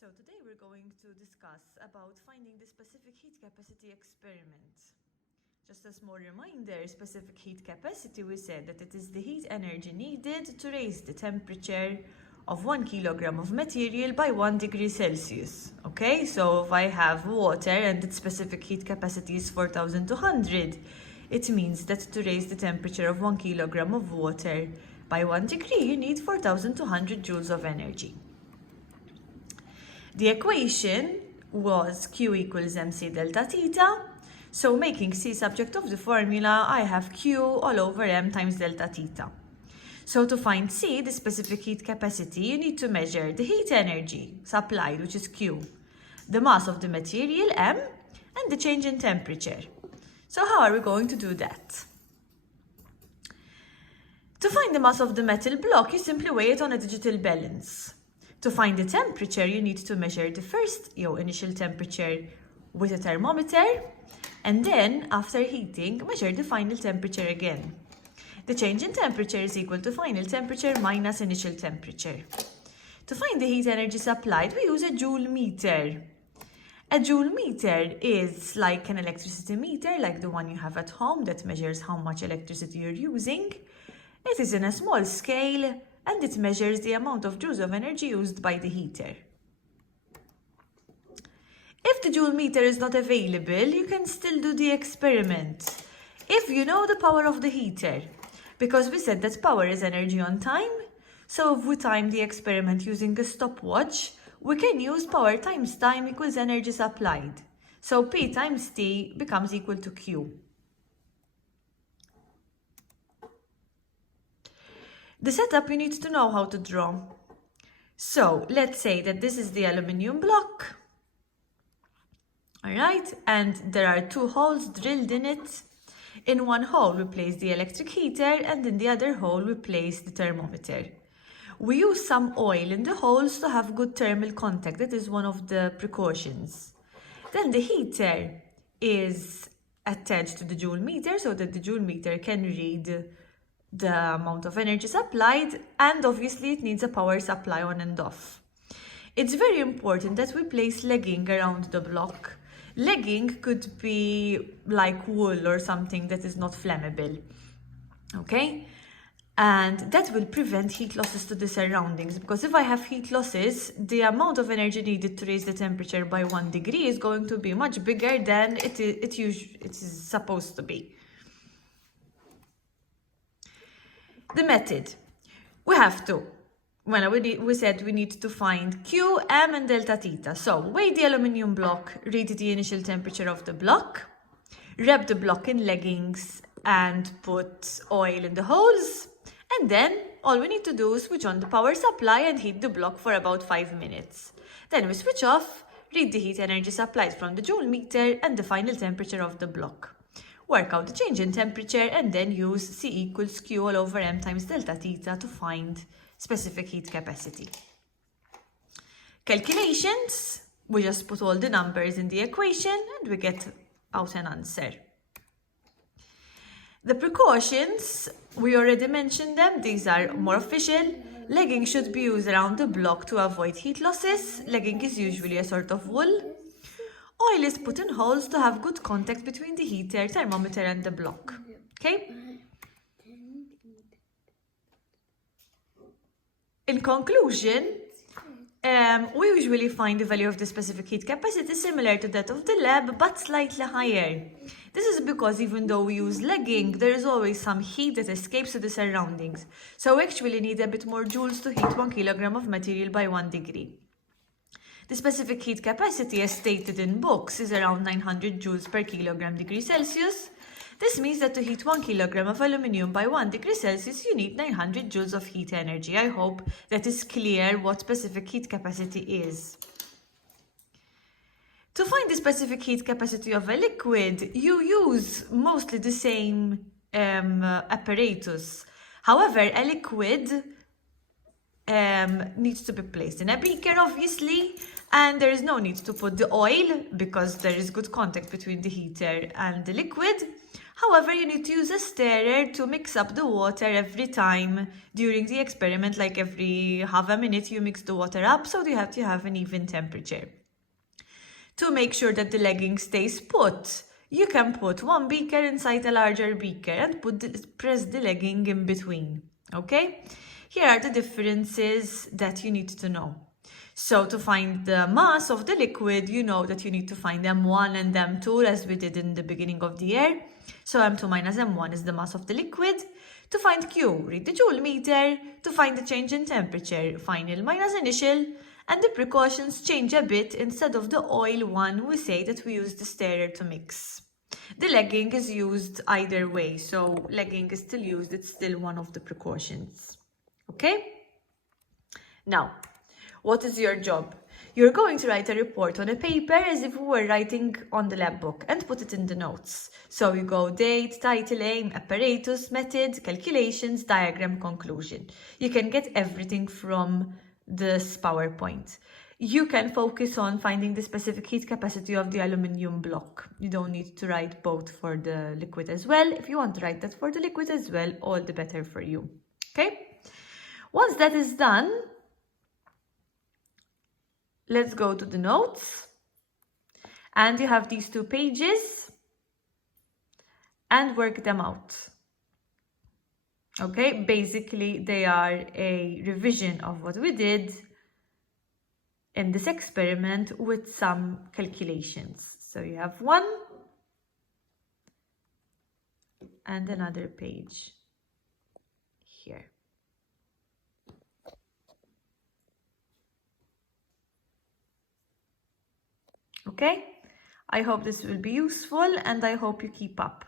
So today we're going to discuss about finding the specific heat capacity experiment. Just a small reminder, specific heat capacity, we said that it is the heat energy needed to raise the temperature of 1 kilogram of material by 1 degree Celsius. Okay, so if I have water and its specific heat capacity is 4200, it means that to raise the temperature of 1 kilogram of water by 1 degree, you need 4200 joules of energy. The equation was Q equals mc delta theta. So making C subject of the formula, I have Q all over m times delta theta. So to find C, the specific heat capacity, you need to measure the heat energy supplied, which is Q, the mass of the material, m, and the change in temperature. So how are we going to do that? To find the mass of the metal block, you simply weigh it on a digital balance. To find the temperature, you need to measure the first initial temperature with a thermometer, and then, after heating, measure the final temperature again. The change in temperature is equal to final temperature minus initial temperature. To find the heat energy supplied, we use a joule meter. A joule meter is like an electricity meter, like the one you have at home that measures how much electricity you're using. It is in a small scale, and it measures the amount of joules of energy used by the heater. If the joule meter is not available, you can still do the experiment if you know the power of the heater, because we said that power is energy on time. So if we time the experiment using a stopwatch, we can use power times time equals energy supplied. So P times T becomes equal to Q. The setup you need to know how to draw. So let's say that this is the aluminium block. All right, and there are two holes drilled in it. In one hole we place the electric heater, and in the other hole we place the thermometer. We use some oil in the holes to have good thermal contact. That is one of the precautions. Then the heater is attached to the joule meter so that the joule meter can read the amount of energy supplied, and obviously it needs a power supply on and off. It's very important that we place legging around the block. Legging could be like wool or something that is not flammable, okay? And that will prevent heat losses to the surroundings, because if I have heat losses, the amount of energy needed to raise the temperature by 1 degree is going to be much bigger than it is supposed to be. The method. We have to. We said we need to find Q, M, and delta theta. So weigh the aluminium block, read the initial temperature of the block, wrap the block in leggings, and put oil in the holes. And then all we need to do is switch on the power supply and heat the block for about 5 minutes. Then we switch off, read the heat energy supplied from the joule meter and the final temperature of the block. Work out the change in temperature, and then use C equals Q all over m times delta theta to find specific heat capacity. Calculations, we just put all the numbers in the equation and we get out an answer. The precautions, we already mentioned them, these are more official. Legging should be used around the block to avoid heat losses. Legging is usually a sort of wool. Oil is put in holes to have good contact between the heater, thermometer, and the block. Okay? In conclusion, we usually find the value of the specific heat capacity similar to that of the lab, but slightly higher. This is because even though we use legging, there is always some heat that escapes to the surroundings. So we actually need a bit more joules to heat 1 kilogram of material by 1 degree. The specific heat capacity, as stated in books, is around 900 joules per kilogram degree Celsius. This means that to heat 1 kilogram of aluminium by 1 degree Celsius, you need 900 joules of heat energy. I hope that is clear what specific heat capacity is. To find the specific heat capacity of a liquid, you use mostly the same apparatus. However, a liquid needs to be placed in a beaker, obviously, and there is no need to put the oil because there is good contact between the heater and the liquid. However, you need to use a stirrer to mix up the water every time during the experiment, like every half a minute you mix the water up, so you have to have an even temperature. To make sure that the legging stays put, you can put one beaker inside a larger beaker and press the legging in between, okay? Here are the differences that you need to know. So to find the mass of the liquid, you know that you need to find M1 and M2 as we did in the beginning of the year. So M2 minus M1 is the mass of the liquid. To find Q, read the joule meter. To find the change in temperature, final minus initial. And the precautions change a bit. Instead of the oil one, we say that we use the stirrer to mix. The legging is used either way, so legging is still used, it's still one of the precautions. Okay? Now, what is your job? You're going to write a report on a paper as if we were writing on the lab book and put it in the notes. So you go date, title, aim, apparatus, method, calculations, diagram, conclusion. You can get everything from this PowerPoint. You can focus on finding the specific heat capacity of the aluminium block. You don't need to write both for the liquid as well. If you want to write that for the liquid as well, all the better for you. Okay? Once that is done, let's go to the notes. And you have these 2 pages and work them out. Okay, basically they are a revision of what we did in this experiment with some calculations. So you have one and another page here. Okay, I hope this will be useful and I hope you keep up.